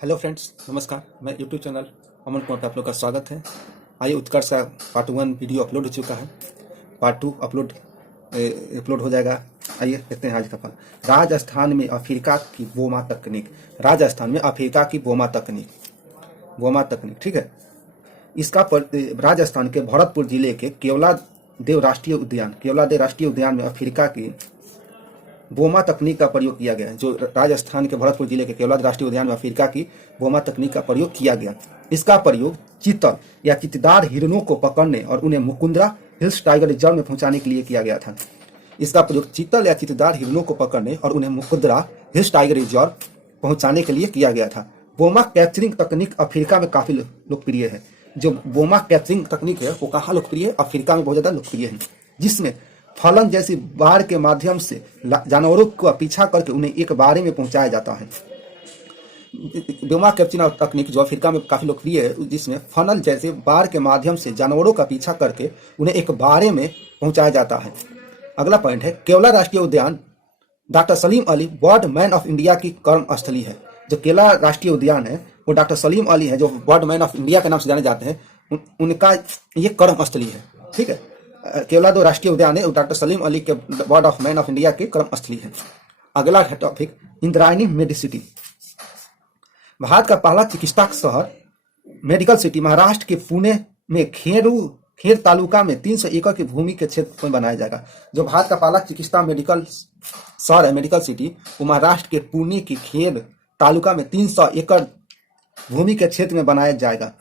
Hello friends, नमस्कार। मैं YouTube channel Aman Kumar पे आप लोग का स्वागत है। आइए, उत्कर्ष का पार्ट 1 वीडियो अपलोड हो चुका है। पार्ट 2 अपलोड हो जाएगा। आइए देखते हैं आज का पार्ट। राजस्थान में अफ्रीका की बोमा तकनीक। राजस्थान में अफ्रीका की बोमा तकनीक, ठीक है। इसका राजस्थान के भरतपुर जिले के केवलादेव राष्ट्रीय उद्यान में अफ्रीका की बोमा तकनीक का प्रयोग किया गया है। जो राजस्थान के भरतपुर जिले के केवलादेव राष्ट्रीय उद्यान में अफ्रीका की बोमा तकनीक का प्रयोग किया गया। इसका प्रयोग चीतल या चित्तदार हिरणों को पकड़ने और उन्हें मुकुंदरा हिल्स टाइगर रिजर्व में पहुंचाने के लिए किया गया था। इसका प्रयोग चीतल या चित्तदार हिरणों को पकड़ने और उन्हें मुकुंदरा हिल्स टाइगर रिजर्व पहुंचाने के लिए किया गया था। बोमा कैप्चरिंग तकनीक अफ्रीका में काफी लोकप्रिय है। जो बोमा कैप्चरिंग तकनीक है वो कहाँ लोकप्रिय है? अफ्रीका में बहुत ज्यादा लोकप्रिय है, जिसमें फलन जैसी बाढ़ के माध्यम से जानवरों का पीछा करके उन्हें एक बाड़े में पहुंचाया जाता है। बोमा कैप्चरिंग तकनीक जो अफ्रीका में काफी लोकप्रिय है, जिसमें फनल जैसे बाढ़ के माध्यम से जानवरों का पीछा करके उन्हें एक बाड़े में पहुंचाया जाता है। अगला पॉइंट है, केवला राष्ट्रीय उद्यान doctor Salim Ali bird man of India की कर्मस्थली है। जो केवला राष्ट्रीय उद्यान है वो डॉक्टर सलीम अली है, जो बर्ड मैन ऑफ इंडिया के नाम से जाने जाते हैं। उनका ये कर्मस्थली है, ठीक है। केवलादेव राष्ट्रीय उद्यान है डॉक्टर सलीम अली के bird of man of India के कर्मस्थली है। अगला टॉपिक, इंद्रायणी मेडिसिटी। भारत का पहला चिकित्सा शहर मेडिकल सिटी महाराष्ट्र के पुणे में खेर तालुका में 300 एकड़ की भूमि के क्षेत्र में बनाया जाएगा। जो भारत का पहला चिकित्सा मेडिकल शहर है मेडिकल सिटी, वो महाराष्ट्र के पुणे की खेर तालुका में 300 एकड़ भूमि के क्षेत्र में बनाया जाएगा।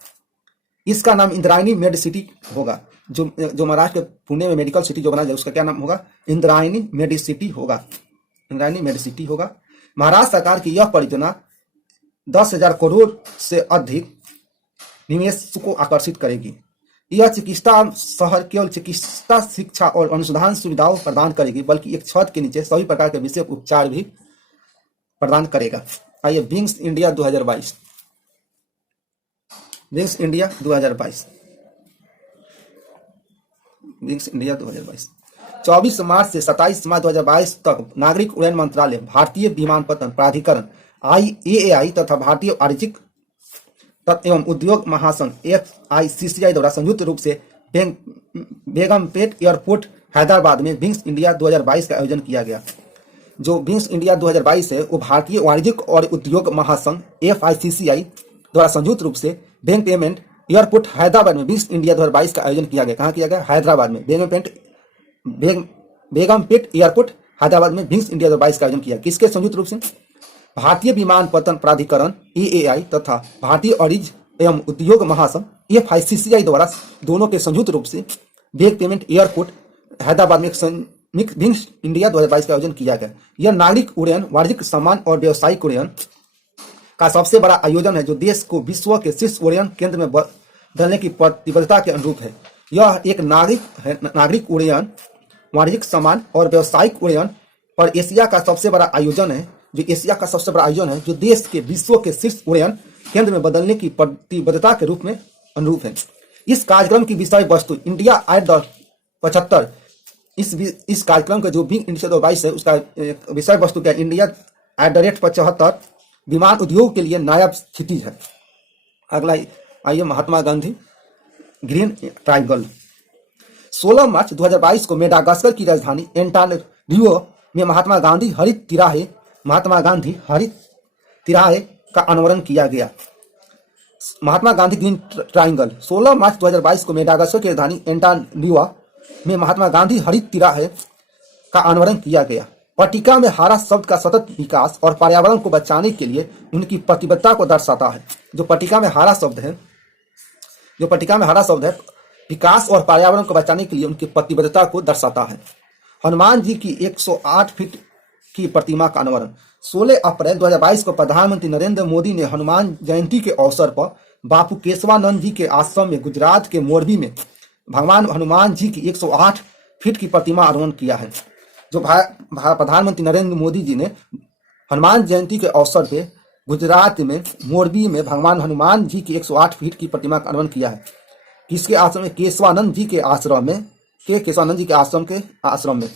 इसका नाम इंद्रायणी मेडिसिटी होगा। जो महाराष्ट्र के पुणे में मेडिकल सिटी जो बनाया जाए उसका क्या नाम होगा? इंद्रायणी मेडिसिटी होगा। महाराष्ट्र सरकार की यह परियोजना 10,000 करोड़ से अधिक निवेश को आकर्षित करेगी। यह चिकित्सा शहर केवल चिकित्सा शिक्षा और अनुसंधान सुविधाओं प्रदान करेगी, बल्कि एक छत के नीचे सभी प्रकार के विषय उपचार भी प्रदान करेगा। आइए, विंग्स इंडिया 2022। 24 मार्च से 27 मार्च 2022 तक नागरिक उड्डयन मंत्रालय, भारतीय विमानपत्तन प्राधिकरण IAAI तथा भारतीय वाणिज्यिक एवं उद्योग महासंघ FICCI द्वारा संयुक्त रूप से बेगमपेट एयरपोर्ट हैदराबाद में विंग्स इंडिया 2022 का आयोजन किया गया। जो विंग्स इंडिया 2022 है वो भारतीय वाणिज्यिक और उद्योग महासंघ FICCI द्वारा संयुक्त रूप से बेगमपेट एयरपोर्ट हैदराबाद में विंग्स इंडिया 2022 का आयोजन किया गया। कहाँ किया गया? हैदराबाद में। बेगमपेट एयरपोर्ट हैदराबाद में विंग्स इंडिया 2022 का आयोजन किया। किसके संयुक्त रूप से? भारतीय विमानपत्तन प्राधिकरण EAI तथा भारतीय वाणिज्य एवं उद्योग महासंघ FICCI द्वारा दोनों के संयुक्त रूप से बेगमपेट एयरपोर्ट हैदराबाद में विंग्स इंडिया 2022 का आयोजन किया गया। यह नागरिक उड्डयन, वाणिज्यिक सम्मान और व्यावसायिक उड्डयन का सबसे बड़ा आयोजन है, जो देश को विश्व के शीर्ष उड्डयन केंद्र में बदलने की प्रतिबद्धता के अनुरूप है। यह एक नागरिक उड्डयन, वाणिज्यिक सम्मान और व्यावसायिक उड्डयन पर एशिया का सबसे बड़ा आयोजन है, जो देश के विश्व के शीर्ष उड्डयन केंद्र में बदलने की प्रतिबद्धता के रूप में अनुरूप है। इस कार्यक्रम की विषय वस्तु इंडिया एट 75। इस कार्यक्रम का जो विंग इंडिया 2022 है उसका विषय वस्तु क्या? इंडिया एट 75 विमान उद्योग के लिए नायाब स्थिति है। अगला आइए, महात्मा गांधी ग्रीन ट्रायंगल। 16 मार्च 2022 को मेडागास्कर की राजधानी एंटानारियो में महात्मा गांधी हरित तिराहे का अनावरण किया गया। महात्मा गांधी ग्रीन ट्रायंगल 16 मार्च 2022 को मेडागास्कर की राजधानी एंटानारियो में महात्मा गांधी हरित तिराहे का अनावरण किया गया। पट्टिका में हरा शब्द का सतत विकास और पर्यावरण को बचाने के लिए उनकी प्रतिबद्धता को दर्शाता है। जो पट्टिका में हरा शब्द है, विकास और पर्यावरण को बचाने के लिए उनकी प्रतिबद्धता को दर्शाता है। हनुमान जी की 108 फीट की प्रतिमा का अनावरण 16 अप्रैल 2022 को प्रधानमंत्री नरेंद्र मोदी ने हनुमान जयंती के अवसर पर बापू केशवानंद जी के आश्रम में गुजरात के मोरबी में भगवान हनुमान जी की 108 फीट की प्रतिमा अनावरण किया है। जो प्रधानमंत्री नरेंद्र मोदी जी ने हनुमान जयंती के अवसर पे गुजरात में मोरबी में भगवान हनुमान जी की 108 फीट की प्रतिमा का अनावरण किया है। किसके आश्रम में? केशवानंद जी के आश्रम में।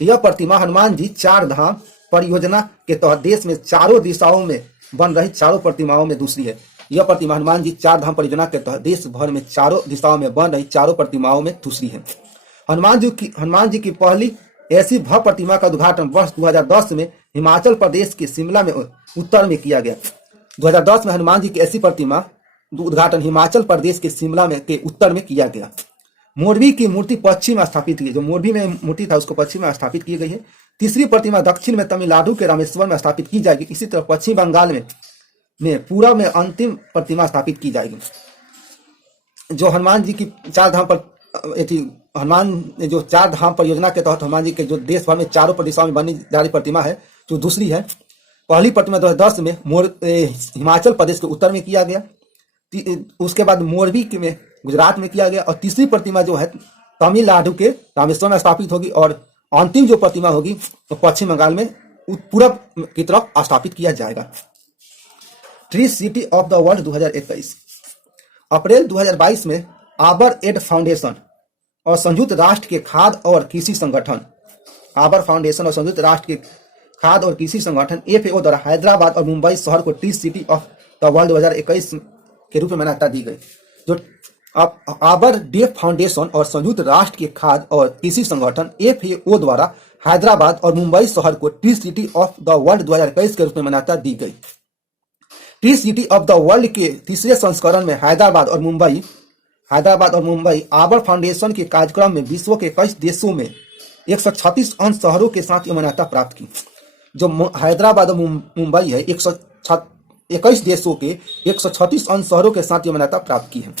यह प्रतिमा हनुमान जी चार धाम परियोजना के तहत देश में चारों दिशाओं में बन रही चारों प्रतिमाओं में दूसरी है। यह प्रतिमा हनुमान जी चार धाम परियोजना के तहत देश भर में चारों दिशाओं में बन रही चारों प्रतिमाओं में दूसरी है। हनुमान जी की पहली ऐसी भव्य प्रतिमा का उद्घाटन वर्ष 2010 में हिमाचल प्रदेश के शिमला में उत्तर में किया गया। 2010 में हनुमान जी की ऐसी प्रतिमा उद्घाटन हिमाचल प्रदेश के शिमला में के उत्तर में किया गया। मोरबी की मूर्ति पश्चिम में स्थापित की, जो मोरबी में मूर्ति था उसको पश्चिम में स्थापित की गई है। तीसरी प्रतिमा दक्षिण में तमिलनाडु के रामेश्वर में स्थापित की जाएगी। इसी तरह पश्चिम बंगाल में पूर्व में अंतिम प्रतिमा स्थापित की जाएगी। जो हनुमान जी की चार धाम पर हनुमान जो चार धाम परियोजना के तहत हनुमान जी के जो देश भर में चारों दिशाओं में बनी जा रही प्रतिमा है, जो दूसरी है। पहली प्रतिमा 2010 में हिमाचल प्रदेश के उत्तर में किया गया। उसके बाद मोरबी में गुजरात में किया गया। और तीसरी प्रतिमा जो है तमिलनाडु के रामेश्वर में स्थापित होगी। और अंतिम जो प्रतिमा होगी तो पश्चिम बंगाल में पूरब की तरफ स्थापित किया जाएगा। Tree city of the world 2021। अप्रैल 2022 में आबर एड फाउंडेशन और संयुक्त राष्ट्र के खाद्य और कृषि संगठन आबर फाउंडेशन और संयुक्त राष्ट्र के खाद्य और कृषि संगठन FAO द्वारा हैदराबाद और मुंबई शहर को tree city of the world 2021 के रूप में मान्यता दी गई। जो आबर डेफ फाउंडेशन और संयुक्त राष्ट्र के खाद्य और कृषि संगठन FAO द्वारा हैदराबाद और मुंबई शहर को tree city of the world 2021 के रूप में मान्यता दी गई। Tree city of the world के तीसरे संस्करण में हैदराबाद और मुंबई आबर फाउंडेशन के कार्यक्रम में विश्व के 21 देशों में 136 अन्य शहरों के साथ ये मान्यता प्राप्त की। जो हैदराबाद और मुंबई है 21 देशों के 136 अन्य शहरों के साथ ये मान्यता प्राप्त की है।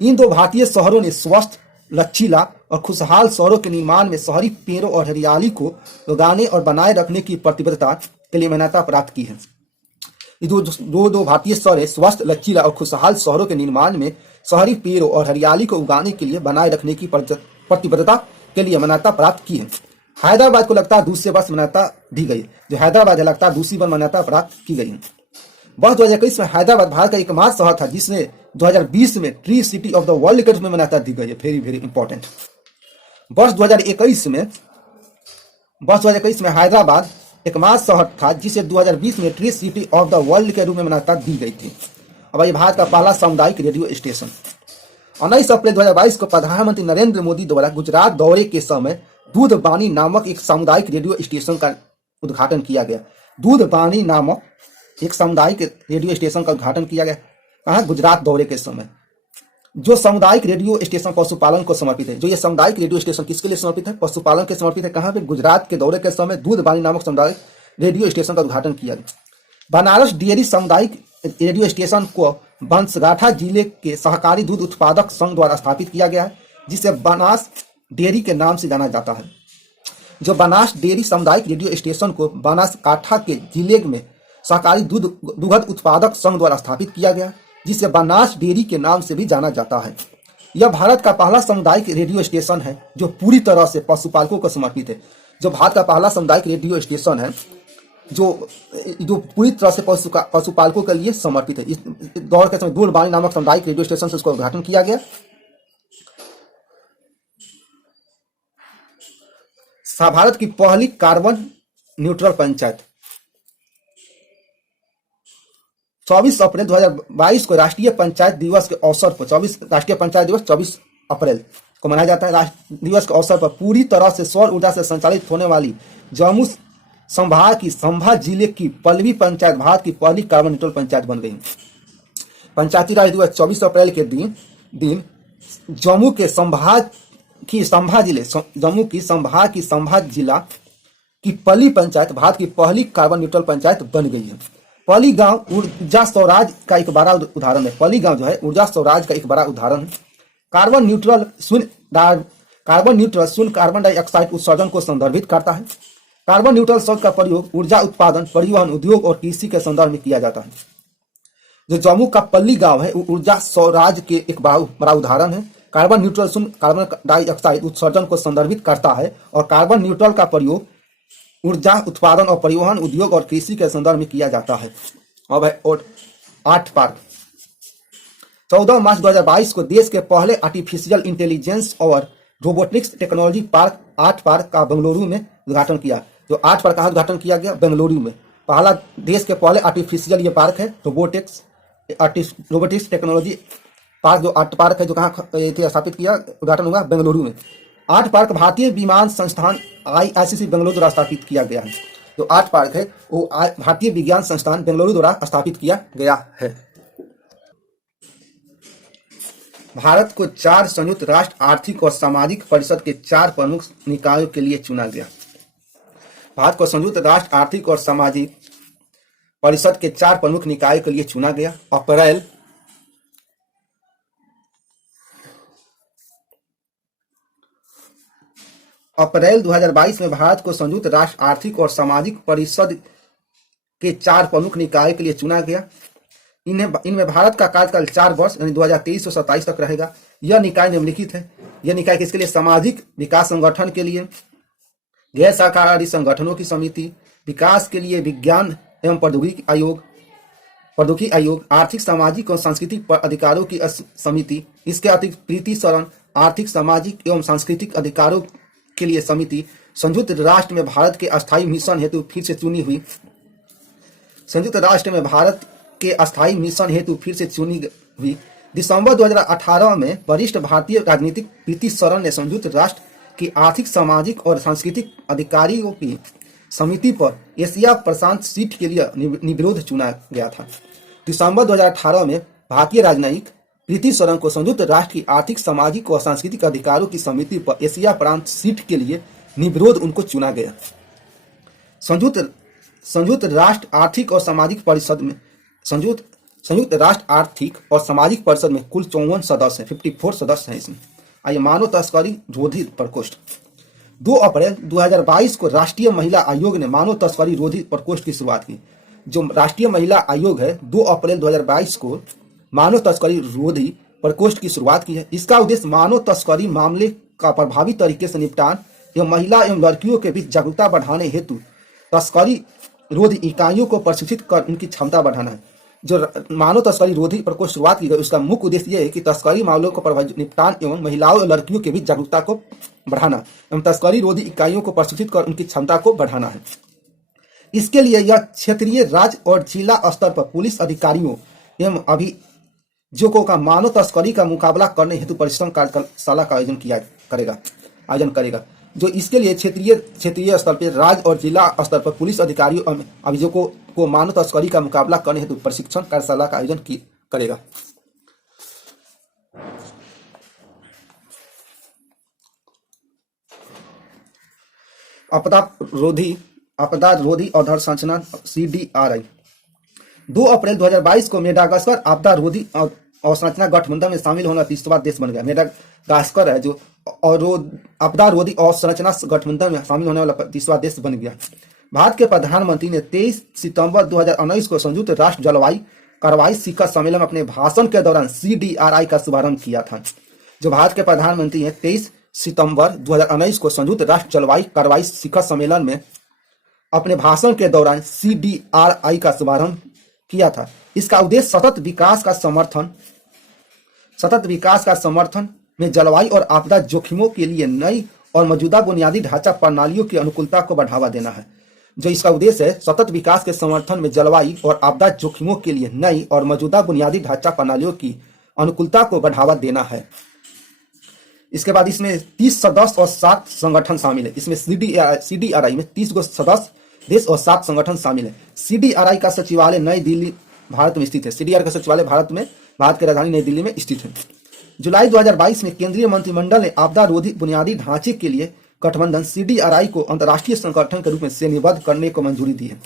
इन दो भारतीय शहरों ने स्वस्थ, लचीला और खुशहाल शहरों के निर्माण में शहरी पेड़ों और हरियाली को उगाने और बनाए रखने की प्रतिबद्धता के लिए मान्यता प्राप्त की है। दो भारतीय शहर है, स्वस्थ, लचीला और खुशहाल शहरों के निर्माण में शहरी पेड़ों और हरियाली को उगाने के लिए बनाए रखने की प्रतिबद्धता के लिए मान्यता प्राप्त की है। हैदराबाद को लगातार दूसरे वर्ष मान्यता दी गई। जो हैदराबाद है लगातार दूसरी बार मान्यता प्राप्त की गई। वर्ष 2021 में हैदराबाद भारत का एकमात्र शहर था जिसने 2020 में tree city of the world के रूप में मान्यता दी गई है। Very very important. वर्ष 2021 में हैदराबाद एकमात्र शहर था जिसे 2020 में tree city of the world के रूप में मान्यता दी गई थी। अब ये भारत का पहला सामुदायिक रेडियो स्टेशन। 19 अप्रैल 2022 को प्रधानमंत्री नरेंद्र मोदी द्वारा गुजरात दौरे के समय दूध बानी नामक एक सामुदायिक रेडियो स्टेशन का उद्घाटन किया गया। दूध बानी नामक एक सामुदायिक रेडियो स्टेशन का उद्घाटन किया गया कहाँ? गुजरात दौरे के समय। जो सामुदायिक रेडियो स्टेशन पशुपालन को समर्पित है। जो ये सामुदायिक रेडियो स्टेशन किसके लिए समर्पित है? पशुपालन के समर्पित है। कहाँ पे? गुजरात के दौरे के समय दूध बानी नामक सामुदायिक रेडियो स्टेशन का उद्घाटन किया गया। बनारस डेयरी सामुदायिक रेडियो स्टेशन को बंसगाठा जिले के सहकारी दूध उत्पादक संघ द्वारा स्थापित किया गया है, जिसे बनास डेयरी के नाम से जाना जाता है। जो बनास डेयरी सामुदायिक रेडियो स्टेशन को बनासकाठा के जिले में सहकारी दुग्ध उत्पादक संघ द्वारा स्थापित किया गया, जिसे बनास डेयरी के नाम से भी जाना जाता है। यह भारत का पहला सामुदायिक रेडियो स्टेशन है जो पूरी तरह से पशुपालकों को समर्पित है। जो भारत का पहला सामुदायिक रेडियो स्टेशन है जो पूरी तरह से पशुपालकों के लिए समर्पित है। इस दौर के समय दूध बानी नामक सामुदायिक रेडियो स्टेशन से उसका उद्घाटन किया गया। भारत की पहली कार्बन न्यूट्रल पंचायत। 24 अप्रैल 2022 को राष्ट्रीय पंचायत दिवस के अवसर पर 24 अप्रैल को मनाया जाता है। राष्ट्रीय दिवस के अवसर पर पूरी तरह से सौर ऊर्जा से संचालित होने वाली जम्मू संभाग की संभा जिले की पल्लवी पंचायत भारत की पहली कार्बन न्यूट्रल पंचायत बन गई। पंचायती राज दिवस 24 अप्रैल के दिन जम्मू के संभाग की संभा जिला की पल्ली पंचायत भारत की पहली कार्बन न्यूट्रल पंचायत बन गई है। पल्ली गांव ऊर्जा स्वराज का एक बड़ा उदाहरण है। पल्ली गांव जो है ऊर्जा स्वराज का एक बड़ा उदाहरण है। कार्बन न्यूट्रल शून्य कार्बन डाइऑक्साइड उत्सर्जन को संदर्भित करता है। कार्बन न्यूट्रल शब्द का प्रयोग ऊर्जा उत्पादन, परिवहन, उद्योग और कृषि के संदर्भ में किया जाता है। जो जम्मू का पल्ली गांव है वो ऊर्जा स्वराज के एक बड़ा उदाहरण है। कार्बन न्यूट्रल शून्य कार्बन डाइऑक्साइड उत्सर्जन को संदर्भित करता है और कार्बन न्यूट्रल का प्रयोग ऊर्जा उत्पादन और परिवहन, उद्योग और कृषि के संदर्भ में किया जाता है। अब है 8 पार्क। 14 मार्च 2022 को देश के पहले आर्टिफिशियल इंटेलिजेंस और robotics technology park art park का बेंगलुरु में उद्घाटन किया। जो आर्ट पार्क कहाँ उद्घाटन किया गया? बेंगलुरु में। पहला देश के पहले आर्टिफिशियल ये पार्क है रोबोटिक्स टेक्नोलॉजी पार्क, जो आर्ट पार्क है जो कहाँ स्थापित किया, उद्घाटन हुआ बेंगलुरु में। आर्ट पार्क भारतीय विमान संस्थान IICC बेंगलुरु द्वारा स्थापित किया गया है। जो आर्ट पार्क है वो भारतीय विज्ञान संस्थान बेंगलुरु द्वारा स्थापित किया गया है। भारत को 4 संयुक्त राष्ट्र आर्थिक और सामाजिक परिषद के 4 प्रमुख निकायों के लिए चुना गया। भारत को संयुक्त राष्ट्र आर्थिक और सामाजिक परिषद के 4 प्रमुख निकायों के लिए चुना गया। अप्रैल 2022 में भारत को संयुक्त राष्ट्र आर्थिक और सामाजिक परिषद के 4 प्रमुख निकायों के लिए चुना गया। इनमें भारत का कार्यकाल 4 वर्ष यानी 2023 से 27 तक रहेगा। यह निकाय निम्नलिखित है। यह निकाय किसके लिए? सामाजिक विकास संगठन के लिए, गैर सरकारी संगठनों की समिति, विकास के लिए विज्ञान एवं प्रौद्योगिकी आयोग, आर्थिक सामाजिक और सांस्कृतिक अधिकारों की समिति, इसके अतिरिक्त प्रीति शरण आर्थिक सामाजिक एवं सांस्कृतिक अधिकारों के लिए समिति, संयुक्त राष्ट्र में भारत के अस्थायी मिशन हेतु फिर से चुनी हुई दिसंबर 2018 में वरिष्ठ भारतीय राजनीतिक प्रीति शरण ने संयुक्त राष्ट्र की आर्थिक सामाजिक और सांस्कृतिक अधिकारियों की समिति पर एशिया प्रशांत सीट के लिए निर्विरोध चुना गया था। दिसंबर 2018 में भारतीय राजनयिक प्रीति शरण को संयुक्त राष्ट्र की आर्थिक सामाजिक और सांस्कृतिक अधिकारों की समिति पर एशिया प्रांत सीट के लिए निर्विरोध उनको चुना गया। संयुक्त राष्ट्र आर्थिक और सामाजिक परिषद में संयुक्त राष्ट्र आर्थिक और सामाजिक परिषद में कुल 54 सदस्य हैं, 54 सदस्य हैं इसमें। आइए, मानव तस्करी रोधी प्रकोष्ठ। 2 अप्रैल 2022 को राष्ट्रीय महिला आयोग ने मानव तस्करी रोधी प्रकोष्ठ की शुरुआत की। जो राष्ट्रीय महिला आयोग है 2 अप्रैल 2022 को मानव तस्करी रोधी प्रकोष्ठ की शुरुआत की है। इसका उद्देश्य मानव तस्करी मामले का प्रभावी तरीके से निपटान एवं महिला एवं लड़कियों के बीच जागरूकता बढ़ाने हेतु तस्करी रोधी इकाइयों को प्रशिक्षित कर उनकी क्षमता बढ़ाना है। जो मानव तस्करी रोधी प्रकोष्ठ शुरुआत की गई उसका मुख्य उद्देश्य यह है कि तस्करी मामलों को प्रभावी निपटान एवं महिलाओं और लड़कियों के बीच जागरूकता को बढ़ाना एवं तस्करी रोधी इकाइयों को प्रशिक्षित कर उनकी क्षमता को बढ़ाना है। इसके लिए यह क्षेत्रीय, राज्य और जिला स्तर पर पुलिस अधिकारियों एवं अभियोजकों का मानव तस्करी का मुकाबला करने हेतु परिश्रम कार्यशाला का आयोजन करेगा। जो इसके लिए क्षेत्रीय स्तर पर, राज्य और जिला स्तर पर पुलिस अधिकारियों और अभियोजकों को मानव तस्करी का मुकाबला करने हेतु प्रशिक्षण कार्यशाला का आयोजन करेगा। आपदा रोधी अधोसंरचना CDRI 2 अप्रैल 2022 को मेडागास्कर आपदा रोधी अवसंरचना गठबंधन में शामिल होना 30वां देश बन गया। मेडागास्कर है जो आपदा रोधी अवसंरचना गठबंधन में शामिल होने वाला 30वां देश बन गया। भारत के प्रधानमंत्री ने 23 सितंबर 2019 को संयुक्त राष्ट्र जलवायु कार्रवाई शिखर सम्मेलन में अपने भाषण के दौरान CDRI का शुभारंभ किया था। जो भारत के प्रधानमंत्री हैं 23 सितंबर 2019 को संयुक्त राष्ट्र जलवायु कार्रवाई शिखर सम्मेलन में अपने भाषण के दौरान CDRI का शुभारंभ किया था। इसका उद्देश्य सतत विकास का समर्थन में जलवायु और आपदा जोखिमों के लिए नई और मौजूदा बुनियादी ढांचा प्रणालियों की अनुकूलता को बढ़ावा देना है। जो इसका उद्देश्य है सतत विकास के समर्थन में जलवायु और आपदा जोखिमों के लिए नई और मौजूदा बुनियादी ढांचा प्रणालियों की अनुकूलता को बढ़ावा देना है। इसके बाद इसमें 30 सदस्य और 7 संगठन शामिल है। इसमें CDRI में 30 गो सदस्य देश और 7 संगठन शामिल है। CDRI का सचिवालय नई दिल्ली भारत में स्थित है। CDRI का सचिवालय भारत की राजधानी नई दिल्ली में स्थित है। जुलाई 2022 में केंद्रीय मंत्रिमंडल ने आपदा रोधी बुनियादी ढांचे के लिए गठबंधन CDRI को अंतर्राष्ट्रीय संगठन के रूप में श्रेणीबद्ध करने को मंजूरी दी है।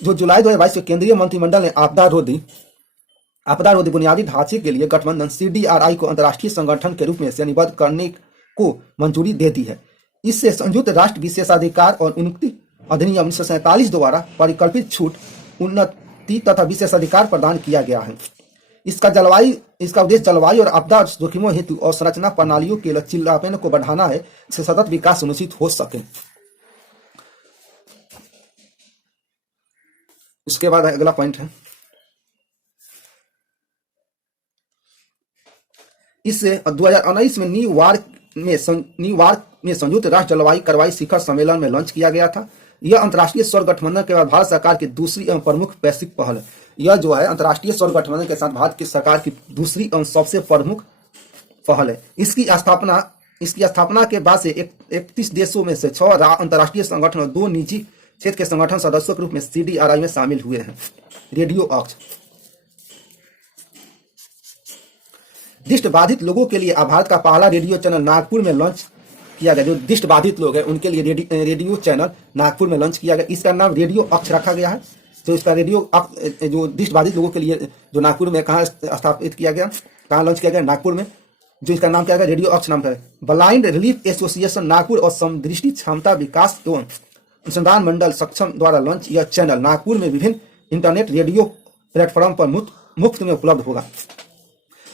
जो जुलाई 2022 में केंद्रीय मंत्रिमंडल ने आपदा रोधी बुनियादी ढांचे के लिए गठबंधन CDRI को अंतर्राष्ट्रीय संगठन के रूप में श्रेणीबद्ध करने को मंजूरी दे दी है। इससे संयुक्त राष्ट्र विशेषाधिकार और उन्नति अधिनियम 1947 द्वारा परिकल्पित छूट, उन्नति तथा विशेषाधिकार प्रदान किया गया है। इसका उद्देश्य जलवायु और आपदा जोखिमों हेतु अवसंरचना प्रणालियों के लचीलापन को बढ़ाना है, जिससे सतत विकास सुनिश्चित हो सके। इसके बाद अगला पॉइंट है, इससे 2019 में में शनिवार में संयुक्त राष्ट्र जलवायु कार्रवाई शिखर सम्मेलन में लॉन्च किया गया था। यह अंतर्राष्ट्रीय सौर गठबंधन के बाद भारत सरकार की दूसरी एवं प्रमुख वैश्विक पहल है। यह जो है अंतर्राष्ट्रीय सौर गठबंधन के साथ भारत की सरकार की दूसरी एवं सबसे प्रमुख पहल है। इसकी स्थापना के बाद से 31 देशों में से 6 अंतर्राष्ट्रीय संगठन और 2 निजी क्षेत्र के संगठन सदस्यों के रूप में CDRI में शामिल हुए हैं। रेडियो अक्ष दृष्टिबाधित लोगों के लिए भारत का पहला रेडियो चैनल नागपुर में लॉन्च किया गया। जो दृष्टिबाधित लोग हैं उनके लिए रेडियो चैनल नागपुर में लॉन्च किया गया। इसका नाम रेडियो अक्ष रखा गया है। तो इसका रेडियो अक्ष जो दृष्टिबाधित लोगों के लिए जो नागपुर में कहाँ स्थापित किया गया, कहाँ लॉन्च किया गया, नागपुर में। जो इसका नाम क्या है, रेडियो अक्ष नाम का है। ब्लाइंड रिलीफ एसोसिएशन नागपुर और समदृष्टि क्षमता विकास एवं अनुसंधान मंडल सक्षम द्वारा लॉन्च यह चैनल नागपुर में विभिन्न इंटरनेट रेडियो प्लेटफॉर्म पर मुफ्त में उपलब्ध होगा।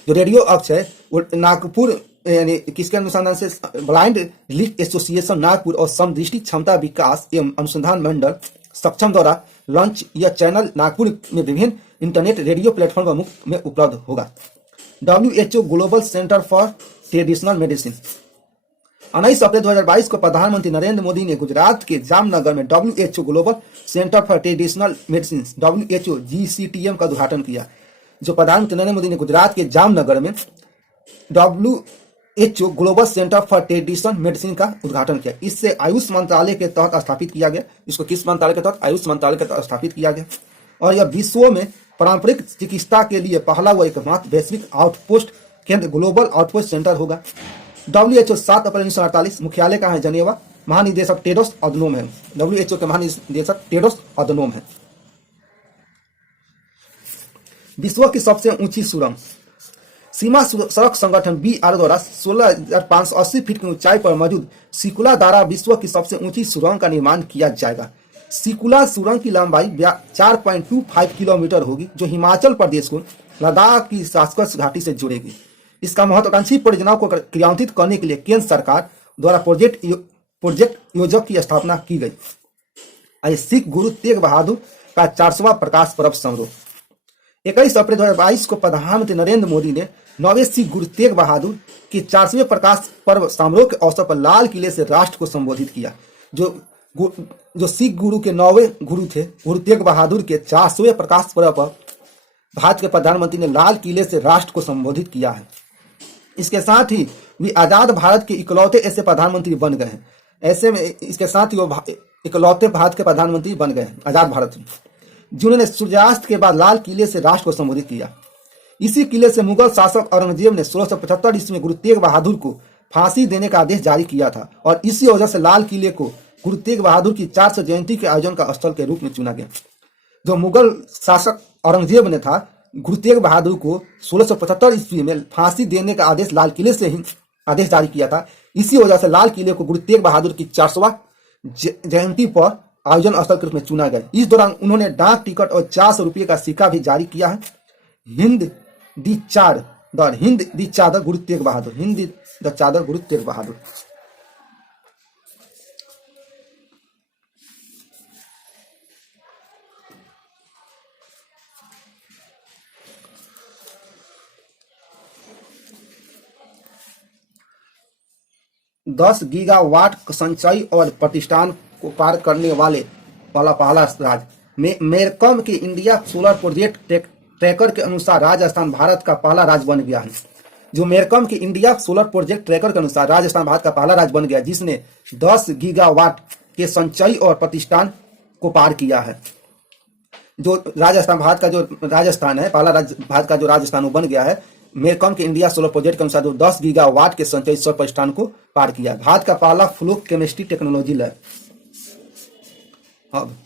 जो रेडियो अक्ष है वो नागपुर यानी किसके अनुसंधान से, ब्लाइंड रिलीफ एसोसिएशन नागपुर और समदृष्टि क्षमता विकास एवं अनुसंधान मंडल सक्षम द्वारा लॉन्च यह चैनल नागपुर में विभिन्न इंटरनेट रेडियो प्लेटफॉर्म पर मुफ्त में उपलब्ध होगा। WHO global centre for traditional medicine 19 अप्रैल 2022 को प्रधानमंत्री नरेंद्र मोदी ने गुजरात के जामनगर में WHO global centre for traditional medicine WHO GCTM का उद्घाटन किया। जो प्रधानमंत्री नरेंद्र मोदी ने गुजरात के जामनगर में WHO global centre for traditional medicine का उद्घाटन किया। इससे आयुष मंत्रालय के तहत स्थापित किया गया। इसको किस मंत्रालय के तहत? आयुष मंत्रालय के तहत स्थापित किया गया। और यह विश्व में पारंपरिक चिकित्सा के लिए पहला व एकमात्र वैश्विक आउटपोस्ट केंद्र ग्लोबल आउटपोस्ट सेंटर होगा। WHO 7 अप्रैल 1948 मुख्यालय कहाँ है? जनेवा। महानिदेशक टेड्रोस अधनोम है। WHO के महानिदेशक टेड्रोस अधनोम है। विश्व की सबसे ऊंची सुरंग सीमा सड़क संगठन BR द्वारा 16,580 फीट की ऊंचाई पर मौजूद सिकुला द्वारा विश्व की सबसे ऊंची सुरंग का निर्माण किया जाएगा। सिकुला सुरंग की लंबाई 4.25 किलोमीटर होगी, जो हिमाचल प्रदेश को लद्दाख की शासकस घाटी से जोड़ेगी। इसका महत्वाकांक्षी परियोजनाओं को क्रियान्वित करने के लिए केंद्र सरकार द्वारा प्रोजेक्ट योजक की स्थापना की गई। सिख गुरु तेग बहादुर का 400वां प्रकाश पर्व समारोह 21 अप्रैल 2022 को प्रधानमंत्री नरेंद्र मोदी ने 9वें सिख गुरु तेग बहादुर के 400वें प्रकाश पर्व समारोह के अवसर पर लाल किले से राष्ट्र को संबोधित किया। जो सिख गुरु के 9वें गुरु थे, गुरु तेग बहादुर के 400वें प्रकाश पर्व पर भारत के प्रधानमंत्री ने लाल किले से राष्ट्र को संबोधित किया है। इसके साथ ही वे आजाद भारत के इकलौते ऐसे प्रधानमंत्री बन गए हैं। ऐसे में इसके साथ ही वो इकलौते भारत के प्रधानमंत्री बन गए हैं, आजाद भारत, जिन्होंने सूर्यास्त के बाद लाल किले से राष्ट्र को संबोधित किया। इसी किले से मुगल शासक औरंगजेब ने 1675 ईस्वी में गुरु तेग बहादुर को फांसी देने का आदेश जारी किया था और इसी वजह से लाल किले को गुरु तेग बहादुर की 400 जयंती के आयोजन का स्थल के रूप में चुना गया। जो मुगल शासक औरंगजेब ने था गुरु तेग बहादुर को 1675 ईस्वी में फांसी देने का आदेश लाल किले से ही आदेश जारी किया था। इसी वजह से लाल किले को गुरु तेग बहादुर की 400वां जयंती पर आयोजन स्थल के रूप में चुना गया। इस दौरान उन्होंने डाक टिकट और 400 रुपये का सिक्का भी जारी किया है। हिंद दी चादर गुरु तेग बहादुर, हिंद द चादर गुरु तेग बहादुर। दस गीगावाट संचयी और प्रतिष्ठान को पार करने वाला पहला राज्य मेरकम के इंडिया सोलर प्रोजेक्ट ट्रैकर के अनुसार राजस्थान भारत का पहला राज्य बन गया है। जो मेरकम के इंडिया सोलर प्रोजेक्ट ट्रैकर के अनुसार राजस्थान भारत का पहला राज्य बन गया, जिसने 10 गीगावाट के संचयी और प्रतिष्ठान को पार किया है। जो राजस्थान भारत का जो राजस्थान है, पहला राज्य भारत का जो राजस्थान वो बन गया है मेरकम के इंडिया सोलर प्रोजेक्ट के अनुसार, जो 10 गीगावाट के संचयी सौर प्रतिष्ठान को पार किया। भारत का पहला फ्लो केमिस्ट्री टेक्नोलॉजी लैब। अब